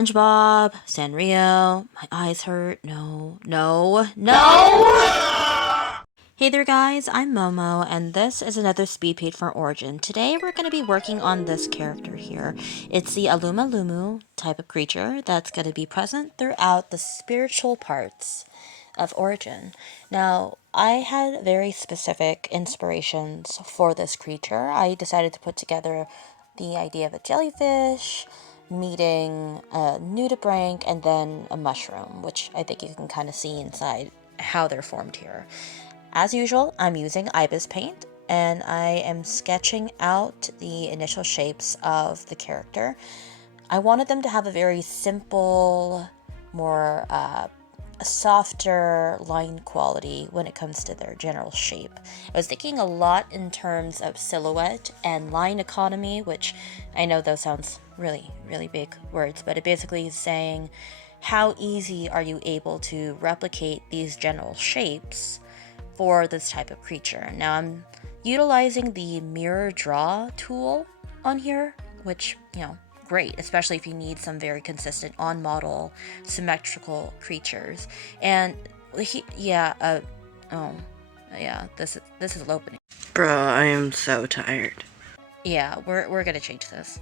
SpongeBob, Sanrio, my eyes hurt. No, no, no! Hey there guys, I'm Momo, and this is another speed paint for ŌRïGïN. Today we're going to be working on this character here. It's the Alumalumu type of creature that's going to be present throughout the spiritual parts of ŌRïGïN. Now, I had very specific inspirations for this creature. I decided to put together the idea of a jellyfish, meeting a nudibranch, and then a mushroom, which I think you can kind of see inside how they're formed here. As usual, I'm using ibisPaint, and I am sketching out the initial shapes of the character. I wanted them to have a very simple, more a softer line quality when it comes to their general shape. I was thinking a lot in terms of silhouette and line economy, which I know those sounds really, really big words, but it basically is saying how easy are you able to replicate these general shapes for this type of creature. Now I'm utilizing the mirror draw tool on here, which, great, especially if you need some very consistent on-model symmetrical creatures. And this is opening. Bruh, I am so tired. Yeah, we're gonna change this.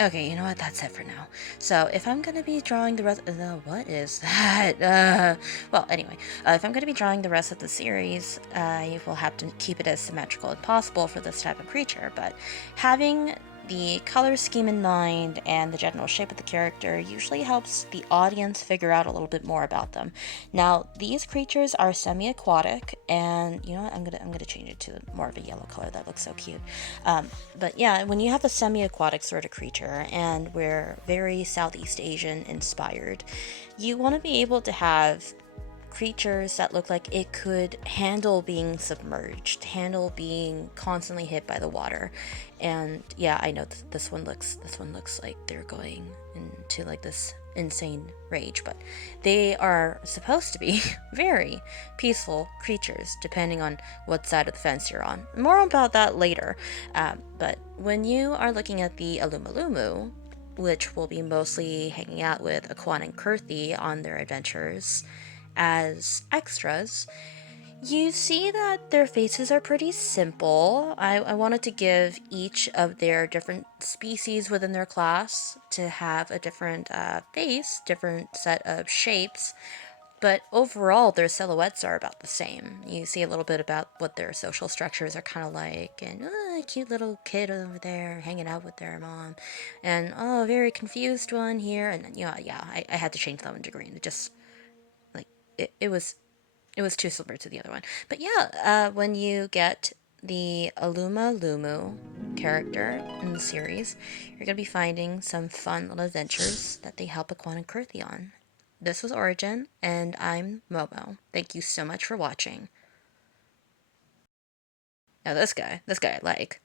Okay, you know what? That's it for now. So if I'm going to be drawing the rest... what is that? Well, anyway, if I'm going to be drawing the rest of the series, I will have to keep it as symmetrical as possible for this type of creature, but having the color scheme in mind and the general shape of the character usually helps the audience figure out a little bit more about them. Now, these creatures are semi-aquatic, and you know what? I'm gonna change it to more of a yellow color. That looks so cute. But yeah, when you have a semi-aquatic sort of creature, and we're very Southeast Asian inspired, you want to be able to have creatures that look like it could handle being submerged, handle being constantly hit by the water. And yeah, I know this one looks like they're going into like this insane rage, but they are supposed to be very peaceful creatures depending on what side of the fence you're on. More about that later. But when you are looking at the Alumalumu, which will be mostly hanging out with Aquan and Kurthi on their adventures as extras, you see that their faces are pretty simple. I wanted to give each of their different species within their class to have a different face, different set of shapes, but overall their silhouettes are about the same. You see a little bit about what their social structures are kind of like, and a cute little kid over there hanging out with their mom, and a very confused one here, and I had to change that one to green. It just, like, it was too similar to the other one. But yeah, when you get the Alumalumu character in the series, you're going to be finding some fun little adventures that they help Aquan and Kurthi on. This was ŌRïGïN, and I'm Momo. Thank you so much for watching. Now this guy I like.